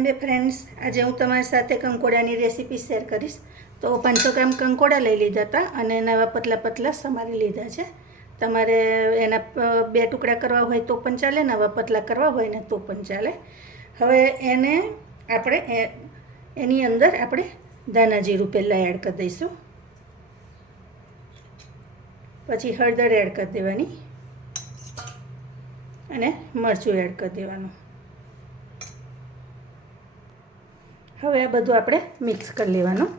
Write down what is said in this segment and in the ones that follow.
બે ફ્રેન્ડ્સ આજે હું તમારી સાથે કંકોડાની રેસીપી શેર કરીશ. તો પાંચસો ગ્રામ કંકોડા લઈ લીધા હતા અને નવા પતલા પતલા સમારી લીધા છે. તમારે એના બે ટુકડા કરવા હોય તો પણ ચાલે, નવા પતલા કરવા હોય ને તો પણ ચાલે. હવે એને આપણે એની અંદર આપણે ધાણા જીરું પહેલાં એડ કરી દઈશું. પછી હળદર એડ કરી દેવાની. અને મરચું એડ કરી દેવાનું. હવે આ બધું આપણે મિક્સ કરી લેવાનું.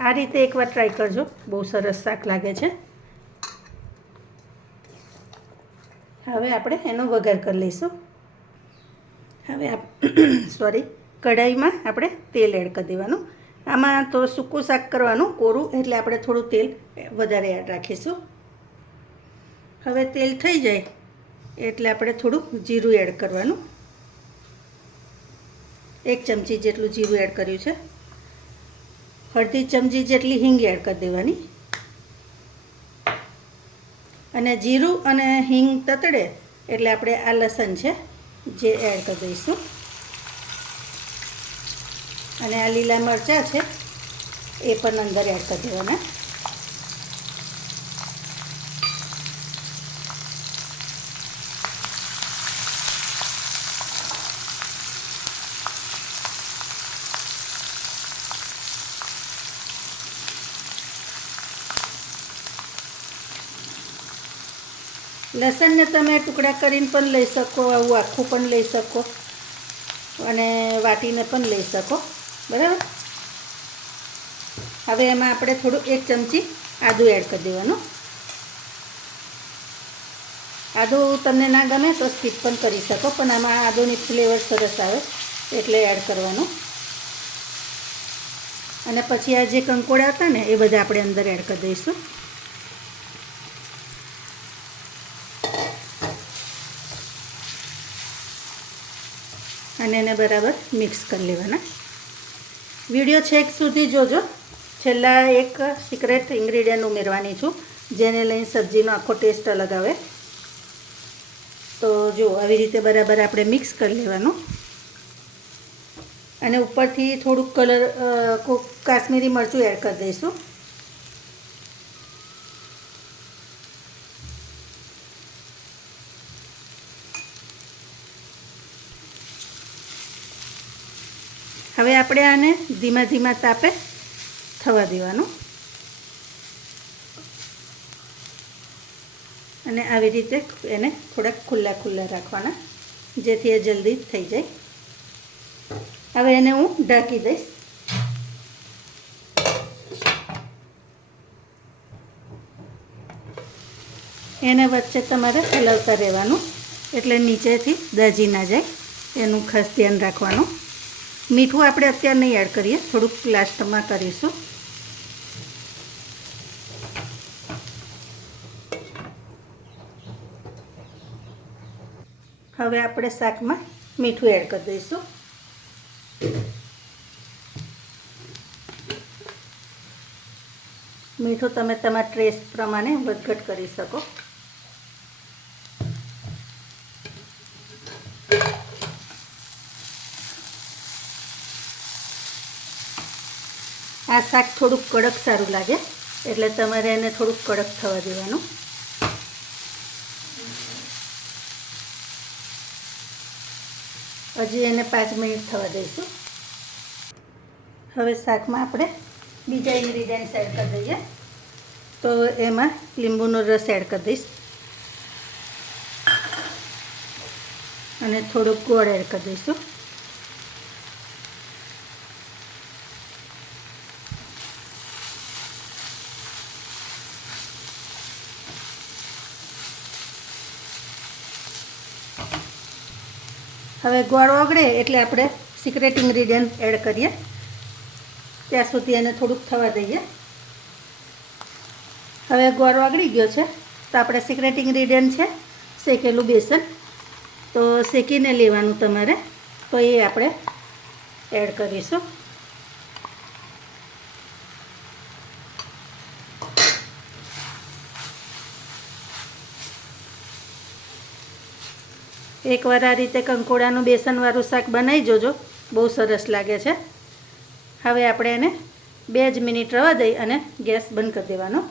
આ રીતે એકવાર ટ્રાય કરજો. બહુ સરસ શાક લાગે છે. હવે આપણે એનો વઘાર કરી લઈશું. હવે સોરી કઢાઈમાં આપણે તેલ એડ કરી દેવાનું. આમાં તો સૂકું શાક કરવાનું, કોરું, એટલે આપણે થોડું તેલ વધારે એડ રાખીશું. હવે તેલ થઈ જાય એટલે આપણે થોડુંક જીરું એડ કરવાનું. એક ચમચી જેટલું જીરું એડ કર્યું છે. અડધી ચમચી જેટલી હિંગ એડ કરી દેવાની. અને જીરું અને હિંગ તતડે એટલે આપણે આ લસણ છે જે એડ કરી દઈશું. અને આ લીલા મરચાં છે એ પણ અંદર એડ કરી દેવાના. લસણને તમે ટુકડા કરીને પણ લઈ શકો, આવું આખું પણ લઈ શકો અને વાટીને પણ લઈ શકો. બરાબર? હવે એમાં આપણે થોડું એક ચમચી આદું એડ કરી દેવાનું. આદું તમને ના ગમે તો સ્કીપ પણ કરી શકો, પણ આમાં આદુની ફ્લેવર સરસ આવે એટલે એડ કરવાનું. અને પછી આ જે કંકોડા હતા ને, એ બધા આપણે અંદર એડ કરી દઈશું. અને એને બરાબર મિક્સ કરી લેવાના. વીડિયો છેક સુધી જોજો. છેલ્લા એક સિક્રેટ ઇન્ગ્રીડિયન્ટ ઉમેરવાની છું, જેને લઈને સબ્જીનો આખો ટેસ્ટ અલગ આવે. તો જો, આવી રીતે બરાબર આપણે મિક્સ કરી લેવાનું. અને ઉપરથી થોડુંક કલર કાશ્મીરી મરચું એડ કરી દઈશું. હવે આપણે આને ધીમા ધીમા તાપે થવા દેવાનું. અને આવી રીતે એને થોડાક ખુલ્લા ખુલ્લા રાખવાના, જેથી એ જલ્દી થઈ જાય. હવે એને હું ઢાંકી દઈશ. એને વચ્ચે તમારે હલાવતા રહેવાનું, એટલે નીચેથી દાજી ના જાય. એનું ખાસ ધ્યાન રાખવાનું. મીઠું આપણે અત્યારે નહીં એડ કરીએ, થોડુંક લાસ્ટમાં કરીશું. હવે આપણે શાકમાં મીઠું એડ કરી દઈશું. મીઠું તમે તમારા ટેસ્ટ પ્રમાણે વધઘટ કરી શકો. આ શાક થોડુંક કડક સારું લાગે, એટલે તમારે એને થોડુંક કડક થવા દેવાનું. હજી એને પાંચ મિનિટ થવા દઈશું. હવે શાકમાં આપણે બીજા ઇન્ગ્રીડિયન્ટ્સ એડ કરી દઈએ. તો એમાં લીંબુનો રસ એડ કરી દઈશ. અને થોડુંક ગોળ એડ કરી દઈશું. હવે ગોળ ઓગળે એટલે આપણે સિક્રેટ ઇન્ગ્રીડિયન્ટ એડ કરીએ. ત્યાં સુધી એને થોડુંક થવા દઈએ. હવે ગોળ ઓગળી ગયો છે, તો આપણે સિક્રેટ ઇન્ગ્રીડિયન્ટ છે, શેકેલું બેસન. તો શેકીને લેવાનું તમારે, તો એ આપણે એડ કરીશું. એકવાર આ રીતે કંકોડાનું બેસનવાળું શાક બનાવી જોજો. બહુ સરસ લાગે છે. હવે આપણે એને બે જ મિનિટ રવા દઈ અને ગેસ બંધ કરી દેવાનો.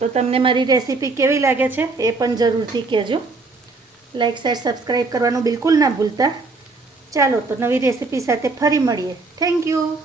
તો તમને મારી રેસીપી કેવી લાગે છે એ પણ જરૂરથી કહેજો. લાઇક શેર સબસ્ક્રાઈબ કરવાનું બિલકુલ ના ભૂલતા. ચાલો, તો નવી રેસીપી સાથે ફરી મળીએ. Thank you